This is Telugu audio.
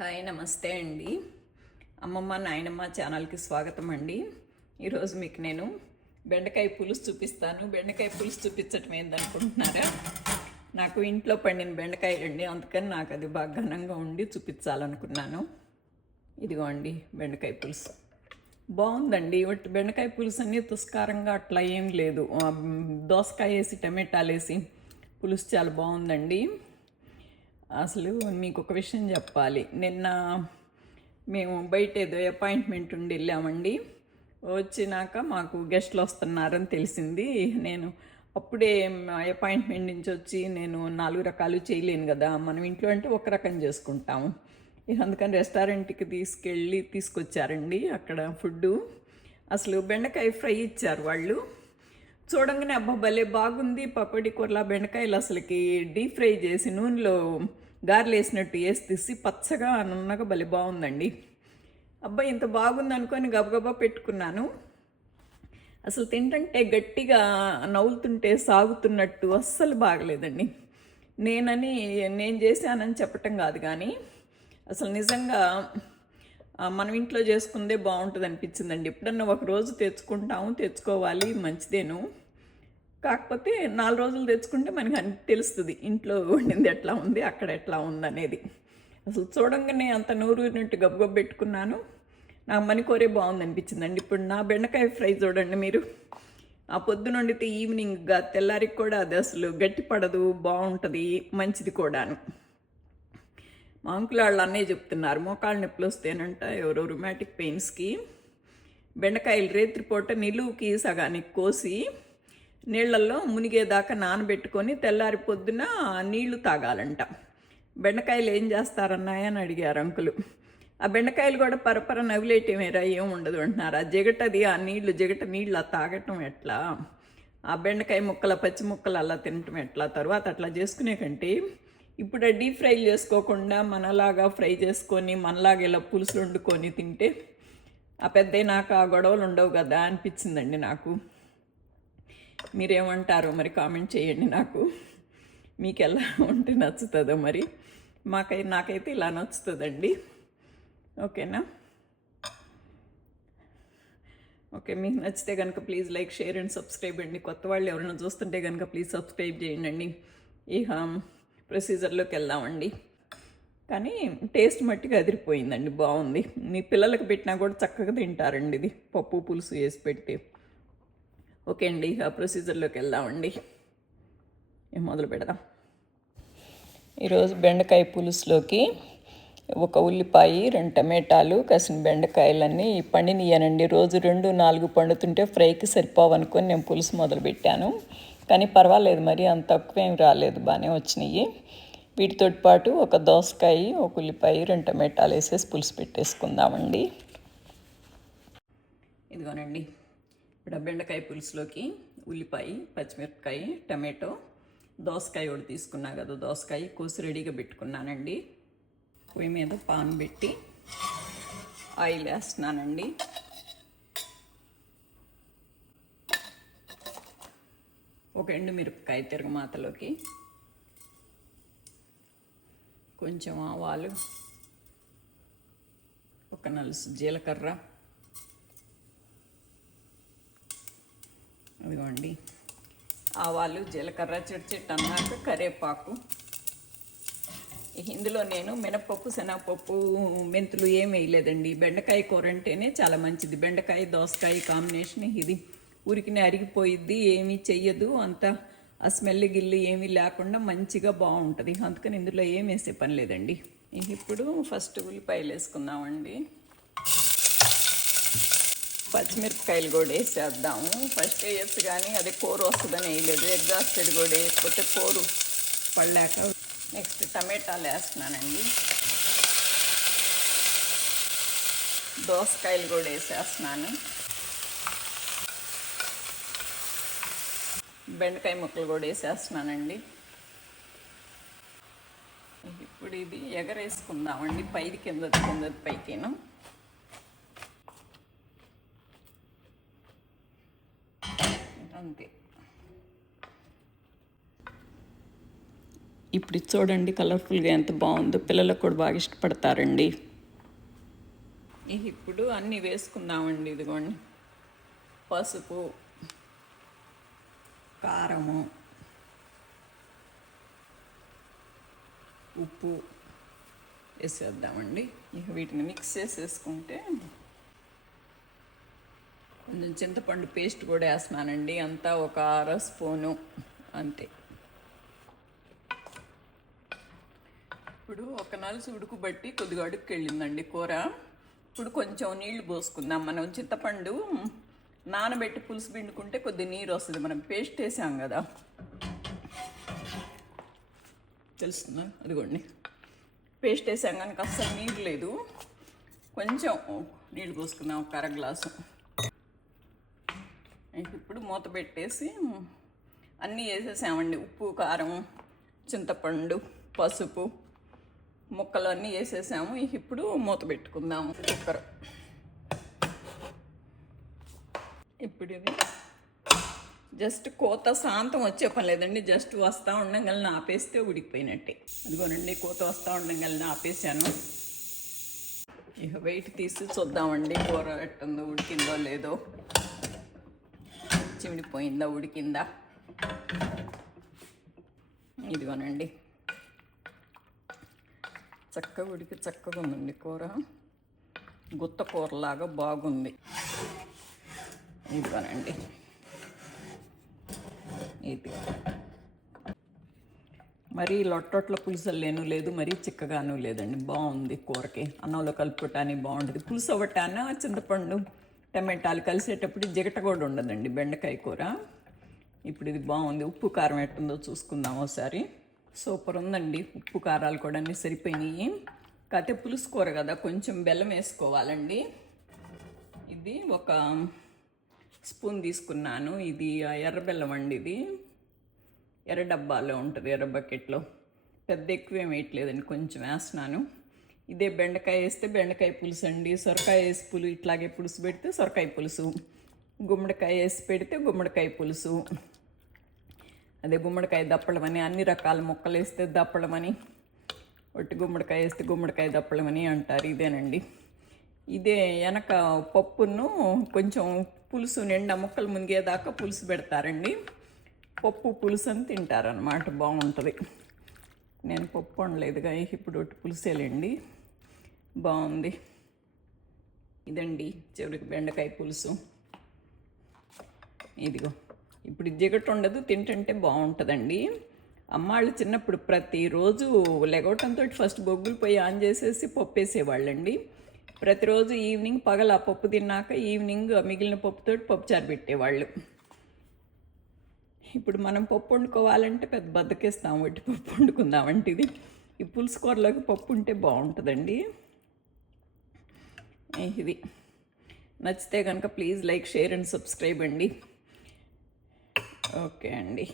హాయ్ నమస్తే అండి. అమ్మమ్మ నాయనమ్మ ఛానల్కి స్వాగతం అండి. ఈరోజు మీకు నేను బెండకాయ పులుసు చూపిస్తాను. బెండకాయ పులుసు చూపించటం ఏందనుకుంటున్నారా? నాకు ఇంట్లో పండిన బెండకాయలు అండి, అందుకని నాకు అది బాగా ఘనంగా ఉండి చూపించాలనుకున్నాను. ఇదిగో అండి బెండకాయ పులుసు. బాగుందండి. బెండకాయ పులుసు అన్నీ తుస్కారంగా అట్లా ఏం లేదు. దోసకాయ వేసి టమాటాలు వేసి పులుసు చాలా బాగుందండి. అసలు మీకు ఒక విషయం చెప్పాలి. నిన్న మేము బయట ఏదో అపాయింట్మెంట్ ఉండి వెళ్ళామండి. వచ్చినాక మాకు గెస్ట్లు వస్తున్నారని తెలిసింది. నేను అప్పుడే అపాయింట్మెంట్ నుంచి వచ్చి నేను 4 రకాలు చేయలేను కదా. మనం ఇంట్లో అంటే ఒక రకం చేసుకుంటాము. అందుకని రెస్టారెంట్కి తీసుకొచ్చారండి. అక్కడ ఫుడ్డు అసలు బెండకాయ ఫ్రై ఇచ్చారు వాళ్ళు. చూడంగానే అబ్బా భలే బాగుంది. పకోడీ కూరలా బెండకాయలు అసలుకి డీప్ ఫ్రై చేసి నూనెలో గారెలు వేసినట్టు వేసి తీసి పచ్చగా నున్నగా భలే బాగుందండి. అబ్బాయి ఇంత బాగుంది అనుకొని గబగబా పెట్టుకున్నాను. అసలు తింటుంటే గట్టిగా నవ్వుతుంటే సాగుతున్నట్టు అస్సలు బాగలేదండి. నేను చేశానని చెప్పటం కాదు, కానీ అసలు నిజంగా మనం ఇంట్లో చేసుకుందే బాగుంటుంది అనిపించిందండి. ఎప్పుడన్నా ఒక రోజు తెచ్చుకోవాలి, మంచిదేను. కాకపోతే 4 రోజులు తెచ్చుకుంటే మనకి తెలుస్తుంది ఇంట్లో వండింది ఎట్లా ఉంది, అక్కడ ఎట్లా ఉందనేది. అసలు చూడంగానే అంత నూరునట్టు గబగబ పెట్టుకున్నాను. నాకు మణికూరే బాగుంది అనిపించిందండి. ఇప్పుడు నా బెండకాయ ఫ్రై చూడండి మీరు. ఆ పొద్దున వండితే ఈవినింగ్గా తెల్లారికి కూడా అది అసలు గట్టి పడదు, బాగుంటుంది, మంచిది కూడాను. మా అంకుల్ వాళ్ళు అన్నయ్య చెప్తున్నారు, మోకాళ్ళ నొప్పులు వస్తేనంట ఎవరో రుమాటిక్ పెయిన్స్కి బెండకాయలు రేత్రిపూట నిలువుకి సగానికి కోసి నీళ్లలో మునిగేదాకా నానబెట్టుకొని తెల్లారి పొద్దున నీళ్లు తాగాలంట. బెండకాయలు ఏం చేస్తారన్నాయని అని అడిగారు అంకులు. ఆ బెండకాయలు కూడా పరపర నవ్వులేయటమేరా, ఏం ఉండదు అంటున్నారు. ఆ జిగట నీళ్ళు తాగటం ఎట్లా, ఆ బెండకాయ ముక్కల పచ్చి ముక్కలు అలా తినటం ఎట్లా, తర్వాత అట్లా చేసుకునే కంటే ఇప్పుడు డీప్ ఫ్రై చేసుకోకుండా మనలాగా ఫ్రై చేసుకొని మనలాగా ఇలా పులుసు వండుకొని తింటే ఆ పెద్ద నాకు ఆ గొడవలు ఉండవు కదా అనిపించిందండి నాకు. మీరేమంటారో మరి కామెంట్ చేయండి. మీకు ఎలా ఉంటే నచ్చుతుందో మరి. నాకైతే ఇలా నచ్చుతుందండి. ఓకేనా? ఓకే, మీకు నచ్చితే కనుక please like, share and subscribe అండి. కొత్త వాళ్ళు ఎవరైనా చూస్తుంటే కనుక ప్లీజ్ సబ్స్క్రైబ్ చేయండి. ఇక ప్రొసీజర్లోకి వెళ్దామండి. కానీ టేస్ట్ మట్టిగా అదిరిపోయిందండి, బాగుంది. మీ పిల్లలకి పెట్టినా కూడా చక్కగా తింటారండి. ఇది పప్పు పులుసు వేసి పెట్టి. ఓకే అండి, ఇక ప్రొసీజర్లోకి వెళ్దామండి. మొదలు పెడదాం. ఈరోజు బెండకాయ పులుసులోకి ఒక ఉల్లిపాయ, 2 టమాటాలు, కసిన బెండకాయలన్నీ పండినియనండి. రోజు 2-4 పండుతుంటే ఫ్రైకి సరిపోవనుకొని నేను పులుసు మొదలుపెట్టాను. కానీ పర్వాలేదు, మరి అంత తక్కువేం రాలేదు, బాగానే వచ్చినాయి. వీటితో పాటు ఒక దోసకాయ, ఒక ఉల్లిపాయ, 2 టమాటాలు వేసేసి పులుసు పెట్టేసుకుందామండి. ఇదిగోనండి, ఇప్పుడు బెండకాయ పులుసులోకి ఉల్లిపాయ, పచ్చిమిరపకాయ, టమాటో, దోసకాయ కూడా తీసుకున్నా కదా, దోసకాయ కోసి రెడీగా పెట్టుకున్నానండి. పొయ్యి మీద పాన్ పెట్టి ఆయిల్ వేస్తున్నానండి. ఒక ఎండుమిరపకాయ తిరగమాతలోకి, కొంచెం ఆవాలు, ఒక నలుసు జీలకర్ర, అదిగోండి ఆవాలు, జీలకర్ర చిట్చిట్ అన్నాక కరివేపాకు. ఇందులో నేను మినపప్పు, శనగపప్పు, మెంతులు ఏం వేయలేదండి. బెండకాయ కూర అంటేనే చాలా మంచిది. బెండకాయ దోసకాయ కాంబినేషన్ ఇది. ఉరికినే అరిగిపోయిద్ది, ఏమీ చెయ్యదు, అంత ఆ స్మెల్ గిల్లు ఏమీ లేకుండా మంచిగా బాగుంటుంది. అందుకని ఇందులో ఏం వేసే పని లేదండి. ఇప్పుడు ఫస్ట్ ఉల్లిపాయలు వేసుకుందామండి. పచ్చిమిరపకాయలు కూడా వేసేద్దాము. ఫస్ట్ వేయచ్చు, కానీ అదే కూర వస్తుందని వేయలేదు. ఎగ్జాస్టెడ్ కూడా వేయకపోతే కూర పడలేక. నెక్స్ట్ టమాటాలు వేస్తున్నానండి. దోసకాయలు కూడా వేసేస్తున్నాను. బెండకాయ ముక్కలు కూడా వేసేస్తున్నానండి. ఇప్పుడు ఇది ఎగరేసుకుందామండి, పైది కిందది పైకిను. అంతే. ఇప్పుడు ఇది చూడండి కలర్ఫుల్గా ఎంత బాగుందో, పిల్లలకు కూడా బాగా ఇష్టపడతారండి. ఇప్పుడు అన్నీ వేసుకుందామండి. ఇదిగోండి, పసుపు, కారము, ఉప్పు వేసేద్దామండి. ఇక వీటిని మిక్స్ చేసేసుకుంటే, కొంచెం చింతపండు పేస్ట్ కూడా వేస్తున్నానండి, అంతా ఒక 1/2 స్పూను అంతే. ఇప్పుడు ఒక నలుసు ఉడుకుబట్టి కొద్దిగా అడుక్కెళ్ళిందండి కూర. ఇప్పుడు కొంచెం నీళ్లు పోసుకుందాం. మనం చింతపండు నానబెట్టి పులుసు పిండుకుంటే కొద్ది నీరు వస్తుంది, మనం పేస్ట్ వేసాం కదా, తెలుస్తుందా? అదిగోండి, పేస్ట్ వేసాం కనుక అస్సలు నీరు లేదు. కొంచెం నీళ్ళు పోసుకుందాం, ఒక 1/2 గ్లాసు. ఇప్పుడు మూత పెట్టేసి అన్నీ వేసేసామండి. ఉప్పు, కారం, చింతపండు, పసుపు, ముక్కలు అన్నీ వేసేసాము. ఇప్పుడు మూత పెట్టుకుందాము కుక్కర్. ఇప్పుడు ఇది జస్ట్ కోత శాంతం వచ్చే పని లేదండి, జస్ట్ వస్తూ ఉండగలని ఆపేస్తే ఉడికిపోయినట్టే. అదిగోనండి, కోత వస్తూ ఉండగలని ఆపేసాను. ఇక వెయిట్ తీసి చూద్దామండి కూర ఎట్టుందో, ఉడికిందో లేదో, చిమిడిపోయిందా, ఉడికిందా. ఇదిగోనండి, చక్కగా ఉడికి చక్కగా ఉందండి కూర, గుత్త కూరలాగా బాగుంది. ఇదిగోనండి, ఇది మరీ లొట్టొట్ల పులుసు లేను లేదు, మరీ చిక్కగాను లేదండి, బాగుంది. కూరకి అన్నంలో కలుపుకోవటానికి బాగుంటుంది. పులుసు అవ్వటాన చింతపండు టమాటాలు కలిసేటప్పుడు జిగట కూడా ఉండదండి బెండకాయ కూర. ఇప్పుడు ఇది బాగుంది. ఉప్పు కారం ఎట్టుందో చూసుకుందాం ఒకసారి. సూపర్ ఉందండి, ఉప్పు కారాలు కూడా అన్నీ సరిపోయినాయి. కాకపోతే పులుసు కూర కదా, కొంచెం బెల్లం వేసుకోవాలండి. ఇది ఒక స్పూన్ తీసుకున్నాను. ఇది ఎర్ర బెల్లం అండి, ఇది ఎర్ర డబ్బాలో ఉంటుంది, ఎర్ర బకెట్లో. పెద్ద ఎక్కువ ఏం వేయట్లేదండి, కొంచెం వేస్తున్నాను. ఇదే బెండకాయ వేస్తే బెండకాయ పులుసు అండి, సొరకాయ వేసి ఇట్లాగే పులుసు పెడితే సొరకాయ పులుసు, గుమ్మడికాయ వేసి పెడితే గుమ్మడికాయ పులుసు, అదే గుమ్మడికాయ దప్పడమని, అన్ని రకాల ముక్కలు వేస్తే దప్పడమని, ఒట్టి గుమ్మడికాయ వేస్తే గుమ్మడికాయ దప్పడమని అంటారు. ఇదేనండి, ఇదే వెనక పప్పును కొంచెం పులుసు నిండా ముక్కలు మునిగేదాకా పులుసు పెడతారండి. పప్పు పులుసు అని తింటారనమాట, బాగుంటుంది. నేను పప్పు వండలేదుగా, ఇప్పుడు ఒట్టి పులుసేలేండి, బాగుంది. ఇదండి చివరికి బెండకాయ పులుసు. ఇదిగో, ఇప్పుడు జిగట ఉండదు, తింటుంటే బాగుంటుందండి. అమ్మాళ్ళు చిన్నప్పుడు ప్రతిరోజు లెగవటంతో ఫస్ట్ బొగ్గులు పొయ్యి ఆన్ చేసేసి పప్పు వేసేవాళ్ళండి. ప్రతిరోజు ఈవినింగ్ పగల ఆ పప్పు తిన్నాక ఈవినింగ్ మిగిలిన పప్పుతోటి పప్పుచారు పెట్టేవాళ్ళు. ఇప్పుడు మనం పప్పు వండుకోవాలంటే పెద్ద బద్దకిస్తాం, వట్టి పప్పు వండుకుందామంటే ఇది ఈ పులుసు కూరలోకి పప్పు ఉంటే బాగుంటుందండి. ఇది నచ్చితే కనుక please like, share and subscribe అండి. ఓకే అండి.